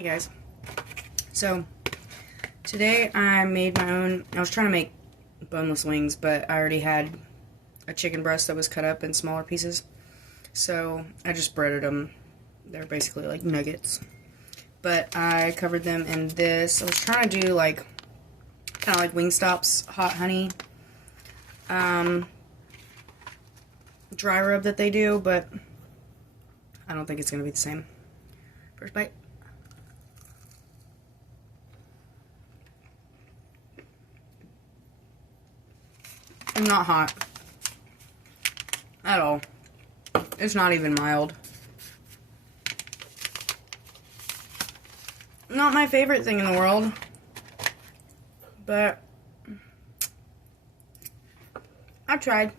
Hey guys, so today I made my own. I was trying to make boneless wings, but I already had a chicken breast that was cut up in smaller pieces, so I just breaded them. They're basically like nuggets, but I covered them in this. I was trying to do like kind of like Wingstop's hot honey dry rub that they do, but I don't think it's gonna be the same. First bite. It's not hot at all. It's not even mild. Not my favorite thing in the world, but I tried.